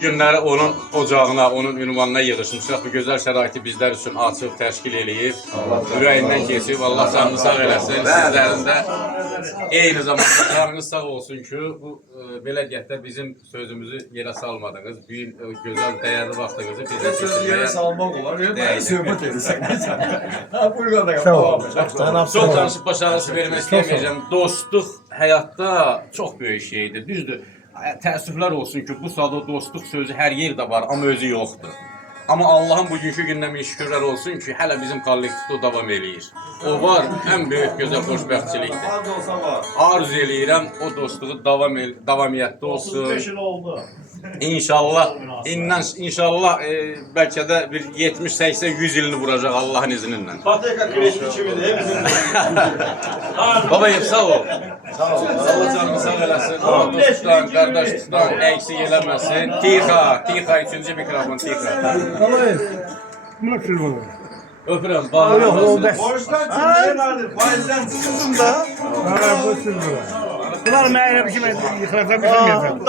Günləri onun ocağına, onun ünvanına yığışmışıq. Bu gözəl şəraiti bizlər üçün açıq təşkil eləyib. Ürəyindən keçib, Allah canını sağ eləsin. Sizlərin də eyni zamanda canınız sağ olsun ki, bu belə deyək də bizim sözümüzü yerə salmadınız. Bu gözəl, dəyərli vaxtınızı bizə Sözü yerə salmaq olar. Ben söhbət edirsən. Buyurun da Çox danışıb baş ağrısı vermək istəməyəcəm. Dostluq həyatda çox böyük şeydir. Düzdür. Təəssüflər olsun ki, bu sada dostluq sözü hər yerdə var, amma özü yoxdur. Amma Allahın bugünkü gündən min şükürlər olsun ki, hələ bizim kollektivdə o davam eləyir. O var, ən böyük gözəl xoşbəxtçilikdir. Az olsa var. Arzu eləyirəm, o dostluğu davamiyyətdə olsun. 35 il oldu. İnşallah, inşallah bəlkə də bir 70, 80, 100 ilini vuracaq Allahın izniyle. Pateka kreşi çimidir bizim. Babayım sağ ol. Sağ ol. Allah canını sağ eləsin. Dostluqdan, qardaşlıqdan eksik eləməsin. Tixa, üçüncü mikrofon Tixa. Öpürəm, bağlı. Borçtan çıkıyor vardır. Faizden çıkıldım da. Bunlar meyre bir şey yıkılacak bir şey mi?